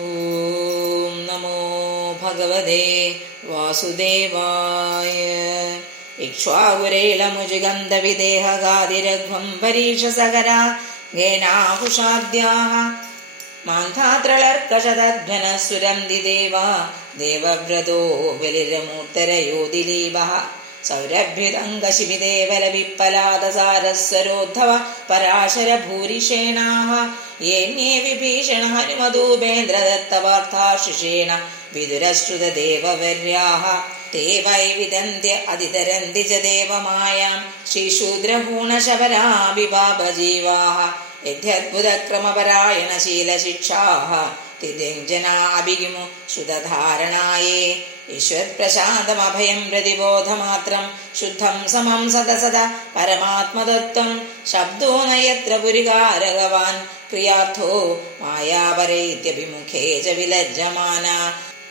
ഓം നമോ ഭഗവതേ വാസുദേവായ. ഇക്ഷ്വാകുരൈളമുജുഗന്ധവിദേഹഗാതിരഘ്വം പരീക്ഷസകരാ ഗേനാഹുഷാദ്യാഃ മാന്ധാത്രളർക്കശതധ്വനസുരം ദിദേവാ ദേവവ്രതോ ബലിരമൂർത്തരയോ ദിലീപഃ സൗരഭ്യുതംഗശിവിദേവലവിപ്പലാദസാരസ്വരോദ്ധവ പരാശരഭൂരിഷേണാഃ യേന്യേ വിഭീഷണ ഹനുമദൂപേന്ദ്രദത്തവാർത്താശിഷേണ വിദുരശ്രുതദേവവർയാഃ തേ വൈ വിദന്ത്യ അതിതരന്തി ച ദേവമായാം ശ്രീശൂദ്രഹൂണശബലാ വിപാപജീവാഃ യദ്ധ്യദ്ഭുതക്രമപരായണശീലശിക്ഷാഃ തിര്യഞ്ജനാ അഭിഗിമു ശ്രുതധാരണായേ ഈശ്വരപ്രശാന്തമഭയം പ്രതിബോധമാത്രം ശുദ്ധം സമം സദസദ പരമാത്മതത്വം ശബ്ദോ നയത്ര പുരികാരകവാൻ ക്രിയാർത്ഥോ മായാപരൈത്യഭിമുഖേ ച വിലജ്ജമാന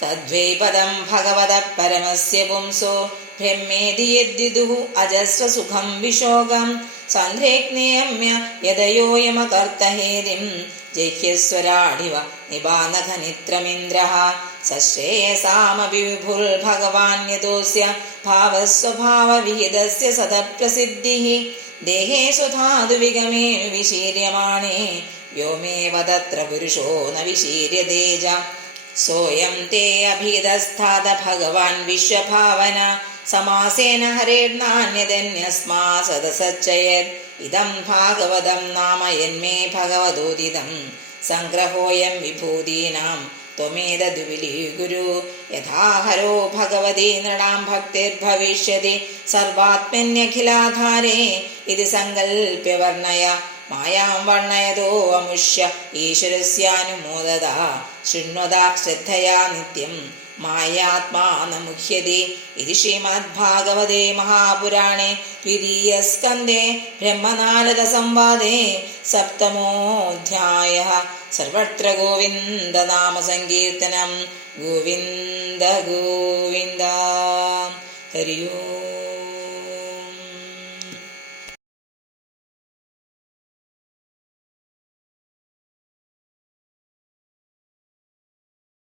തദ്വൈ പദം ഭഗവതഃ പരമസ്യ പുംസോ ബ്രഹ്മേതി യദ്വിദുഃ അജസ്വസുഖം വിശോകം സന്ധ്രേഗ്നിയമ്യ യദയോയമകർത്തഹേതിം ജഹ്യസ്വരാടിവ നിബാനഘനിത്രമിന്ദ്രഃ സശ്രേയസാമപി വിഭുൽ ഭഗവാൻ യതോസ്യ ഭാവസ്വഭാവവിഹിതസ്യ സതപ്രസിദ്ധിഃ ദേഹേ സ്വധാതു വിഗമേ വിശീര്യമാണേ വ്യോമേവ തത്ര പുരുഷോ ന വിശീര്യതേജ സോയം തേ അഭിതസ്ഥാത ഭഗവാൻ വിശ്വഭാവന സമാസേന ഹരേർനാന്യതന്യസ്മാ സദസച്ചയത് ഇദം ഭാഗവതം നാമ യന്മേ ഭഗവതോദിതം സംഗ്രഹോയം വിഭൂതീനാം ത്വമേതദുവിലീ ഗുരു യഥാഹരോ ഭഗവതി നൃണാം ഭക്തിർഭവിഷ്യതി സർവാത്മന്യഖിലാധാരേ ഇതി സങ്കൽപ്യ വർണ്ണയ മായാം വർണ്ണയതോ അമുഷ്യ ഈശ്വരസ്യാനുമോദത ശൃണ്വതാ ശ്രദ്ധയാ നിത്യം മായാത്മാ ന മുഹ്യതി ഇതി ശ്രീമദ്ഭാഗവതേ മഹാപുരാണേ ദ്വിതീയസ്കന്ധേ ബ്രഹ്മനാരദ സംവാദേ സപ്തമോऽധ്യായഃ. സർവത്ര ഗോവിന്ദനാമ സങ്കീർത്തനം. ഗോവിന്ദ ഗോവിന്ദ. ഹരി ഓം.